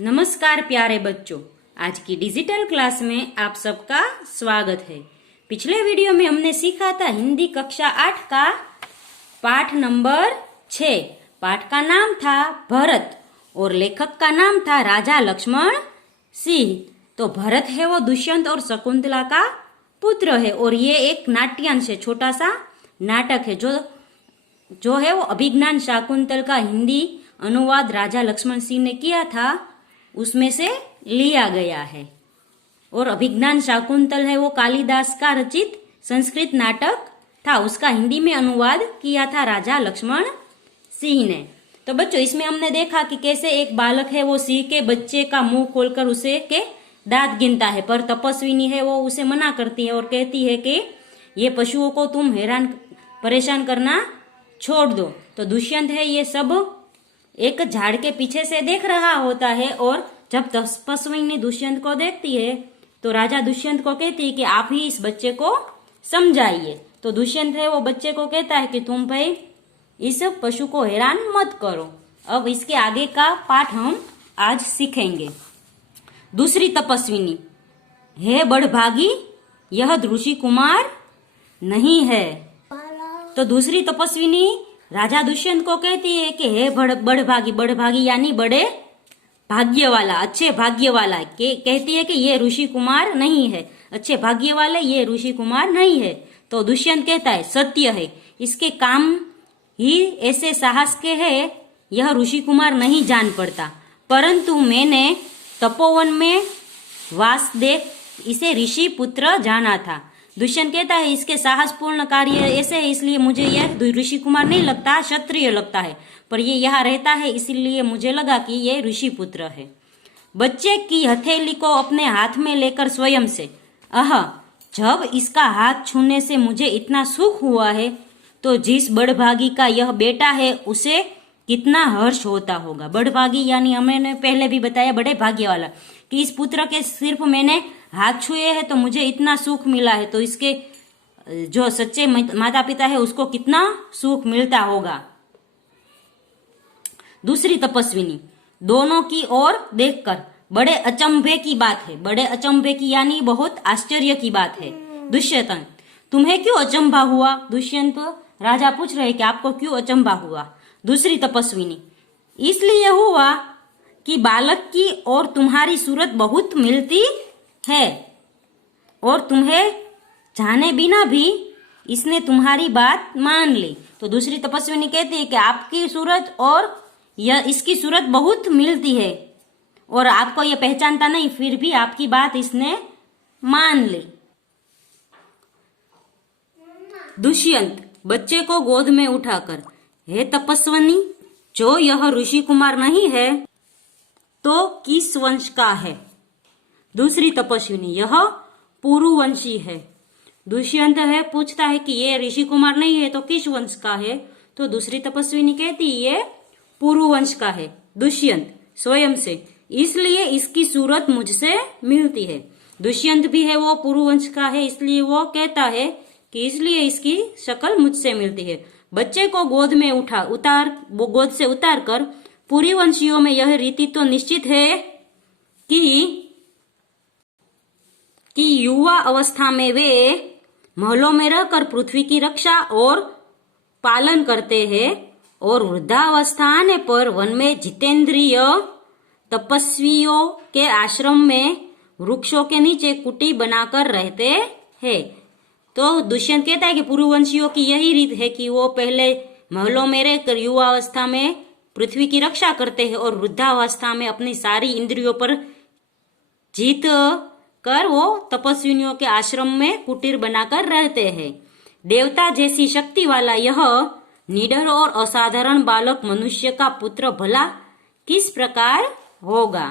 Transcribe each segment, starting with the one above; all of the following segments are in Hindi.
नमस्कार प्यारे बच्चों, आज की डिजिटल क्लास में आप सबका स्वागत है। पिछले वीडियो में हमने सीखा था हिंदी कक्षा 8 का पाठ नंबर 6। पाठ का नाम था भरत और लेखक का नाम था राजा लक्ष्मण सिंह। तो भरत है वो दुष्यंत और शकुंतला का पुत्र है और ये एक नाट्यांश है, छोटा सा नाटक है जो है वो अभिज्ञान शाकुंतल का हिंदी अनुवाद राजा लक्ष्मण सिंह ने किया था, उसमें से लिया गया है। और अभिज्ञान शाकुंतल है वो कालिदास का रचित संस्कृत नाटक था, उसका हिंदी में अनुवाद किया था राजा लक्ष्मण सिंह ने। तो बच्चों, इसमें हमने देखा कि कैसे एक बालक है वो सिंह के बच्चे का मुंह खोलकर उसे के दांत गिनता है, पर तपस्विनी है वो उसे मना करती है और कहती है कि ये पशुओं को तुम हैरान परेशान करना छोड़ दो। तो दुष्यंत है ये सब एक झाड़ के पीछे से देख रहा होता है और जब तपस्विनी दुष्यंत को देखती है तो राजा दुष्यंत को कहती है कि आप ही इस बच्चे को समझाइए। तो दुष्यंत है वो बच्चे को कहता है कि तुम भाई इस पशु को हैरान मत करो। अब इसके आगे का पाठ हम आज सीखेंगे। दूसरी तपस्विनी, हे बड़भागी, यह ऋषि कुमार नहीं है। तो दूसरी तपस्विनी राजा दुष्यंत को कहती है कि हे बड़भागी, बड़भागी यानी बड़े भाग्य वाला, अच्छे भाग्य वाला, कहती है कि ये ऋषि कुमार नहीं है, अच्छे भाग्य वाले ये ऋषि कुमार नहीं है। तो दुष्यंत कहता है सत्य है, इसके काम ही ऐसे साहस के है, यह ऋषि कुमार नहीं जान पड़ता, परंतु मैंने तपोवन में वास देख इसे ऋषि पुत्र जाना था। दुष्यंत कहता है इसके साहसपूर्ण कार्य ऐसे है, इसलिए मुझे यह ऋषि कुमार नहीं लगता, क्षत्रिय लगता है, पर ये यहाँ रहता है इसलिए मुझे लगा कि ये ऋषि पुत्र है। बच्चे की हथेली को अपने हाथ में लेकर स्वयं से, जब इसका हाथ छूने से मुझे इतना सुख हुआ है तो जिस बड़भागी का यह बेटा है उसे कितना हर्ष होता होगा। बड़भागी यानी हमने पहले भी बताया बड़े भाग्य वाला, कि इस पुत्र के सिर्फ मैंने हाथ छुए हैं तो मुझे इतना सुख मिला है, तो इसके जो सच्चे माता पिता है उसको कितना सुख मिलता होगा। दूसरी तपस्विनी, दोनों की ओर देखकर, बड़े अचंभे की बात है, बड़े अचंभे की यानी बहुत आश्चर्य की बात है। दुष्यंत, तुम्हें क्यों अचंभा हुआ? दुष्यंत राजा पूछ रहे कि आपको क्यों अचंभा हुआ? दूसरी तपस्विनी, इसलिए हुआ कि बालक की और तुम्हारी सूरत बहुत मिलती है और तुम्हें जाने बिना भी इसने तुम्हारी बात मान ली। तो दूसरी तपस्विनी कहती है कि आपकी सूरत और यह इसकी सूरत बहुत मिलती है और आपको यह पहचानता नहीं, फिर भी आपकी बात इसने मान ली। दुष्यंत बच्चे को गोद में उठाकर, हे तपस्विनी, जो यह ऋषि कुमार नहीं है तो किस वंश का है? दूसरी तपस्विनी, यह पुरुवंशी है। दुष्यंत है पूछता है कि ये ऋषि कुमार नहीं है तो किस वंश का है? तो दूसरी तपस्विनी कहती ये पुरुवंश का है। दुष्यंत स्वयं से, इसलिए इसकी सूरत मुझसे मिलती है। दुष्यंत भी है वो पुरुवंश का है, इसलिए वो कहता है कि इसलिए इसकी शक्ल मुझसे मिलती है। बच्चे को गोद में गोद से उतार कर, पुरुवंशियों में यह रीति तो निश्चित है कि युवा अवस्था में वे महलों में रहकर पृथ्वी की रक्षा और पालन करते हैं और वृद्धावस्था आने पर वन में जितेंद्रिय तपस्वियों के आश्रम में वृक्षों के नीचे कुटी बनाकर रहते हैं। तो दुष्यंत कहता है कि पुरुवंशियों की यही रीत है कि वो पहले महलों में रहकर युवा अवस्था में पृथ्वी की रक्षा करते हैं और वृद्धावस्था में अपनी सारी इंद्रियों पर जीत कर वो तपस्विनियों के आश्रम में कुटीर बनाकर रहते हैं। देवता जैसी शक्ति वाला यह निडर और असाधारण बालक मनुष्य का पुत्र भला किस प्रकार होगा?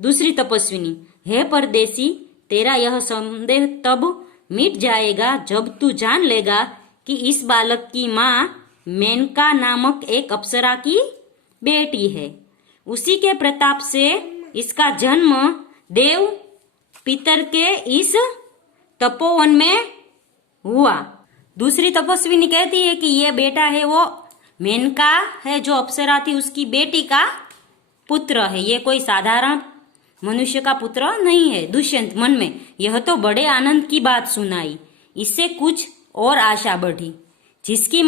दूसरी तपस्विनी, हे परदेसी, तेरा यह संदेह तब मिट जाएगा जब तू जान लेगा कि इस बालक की माँ मेनका नामक एक अप्सरा की बेटी है। उसी के प्रताप से इसका जन्म देव पितर के इस तपोवन में हुआ। दूसरी तपस्विनी कहती है कि ये बेटा है वो मेनका है जो अप्सरा थी उसकी बेटी का पुत्र है। ये कोई साधारण मनुष्य का पुत्र नहीं है। दुष्यंत मन में यह तो बड़े आनंद की बात सुनाई। इससे कुछ और आशा बढ़ी। इसकी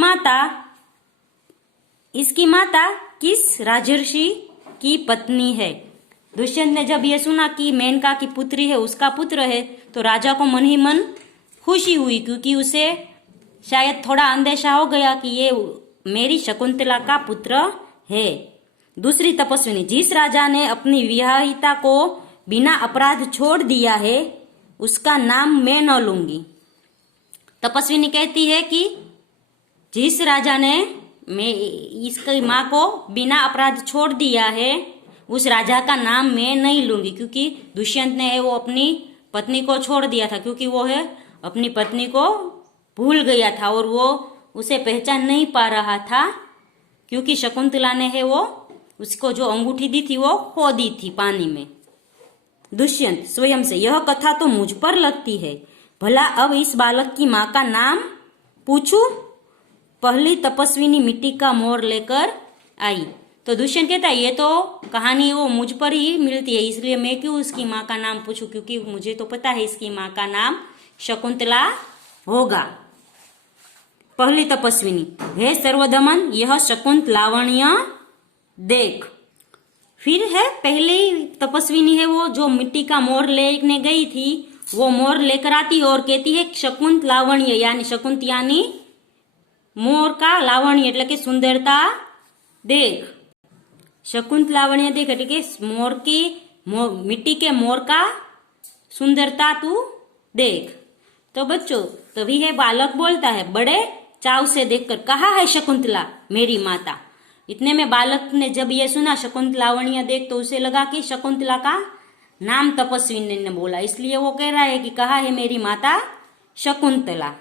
माता किस राजर्षि की पत्नी है। दुष्यंत ने जब यह सुना कि मेनका की पुत्री है, उसका पुत्र है, तो राजा को मन ही मन खुशी हुई, क्योंकि उसे शायद थोड़ा अंदेशा हो गया कि ये मेरी शकुंतला का पुत्र है। दूसरी तपस्विनी, जिस राजा ने अपनी विवाहिता को बिना अपराध छोड़ दिया है, उसका नाम मैं न लूंगी। तपस्विनी कहती है कि जिस राजा ने इसकी माँ को बिना अपराध छोड़ दिया है, उस राजा का नाम मैं नहीं लूंगी, क्योंकि दुष्यंत ने वो अपनी पत्नी को छोड़ दिया था, क्योंकि वो है अपनी पत्नी को भूल गया था और वो उसे पहचान नहीं पा रहा था, क्योंकि शकुंतला ने है वो उसको जो अंगूठी दी थी वो खो दी थी पानी में। दुष्यंत स्वयं से, यह कथा तो मुझ पर लगती है। भला अब इस बालक की माँ का नाम पूछूं? पहली तपस्विनी मिट्टी का मोर लेकर आई। तो दुष्यंत कहता है, ये तो कहानी वो मुझ पर ही मिलती है, इसलिए मैं क्यों उसकी माँ का नाम पूछूं, क्योंकि मुझे तो पता है इसकी माँ का नाम शकुंतला होगा। पहली तपस्विनी, हे सर्वदमन, यह शकुंतलावण्य देख। फिर है पहली तपस्विनी है वो जो मिट्टी का मोर लेने गई थी, वो मोर लेकर आती है और कहती है शकुंतलावण्य, यानी शकुंत यानी मोर का लावण्य એટલે કે सुंदरता देख। शकुंतलावण्य देख એટલે કે मिट्टी के मोर का सुंदरता तू देख। तो बच्चों, तभी है बालक बोलता है बड़े चाव से देखकर, कहाँ है शकुंतला मेरी माता। इतने में बालक ने जब ये सुना शकुंतलावण्य देख, तो उसे लगा कि शकुंतला का नाम तपस्विनी ने बोला, इसलिए वो कह रहा है कि कहाँ है मेरी माता शकुंतला।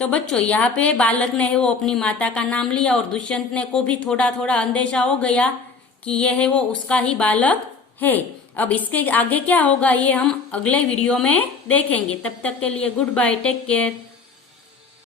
तो बच्चों, यहाँ पे बालक ने है वो अपनी माता का नाम लिया और दुष्यंत ने को भी थोड़ा थोड़ा अंदेशा हो गया कि यह है वो उसका ही बालक है। अब इसके आगे क्या होगा ये हम अगले वीडियो में देखेंगे। तब तक के लिए गुड बाय, टेक केयर।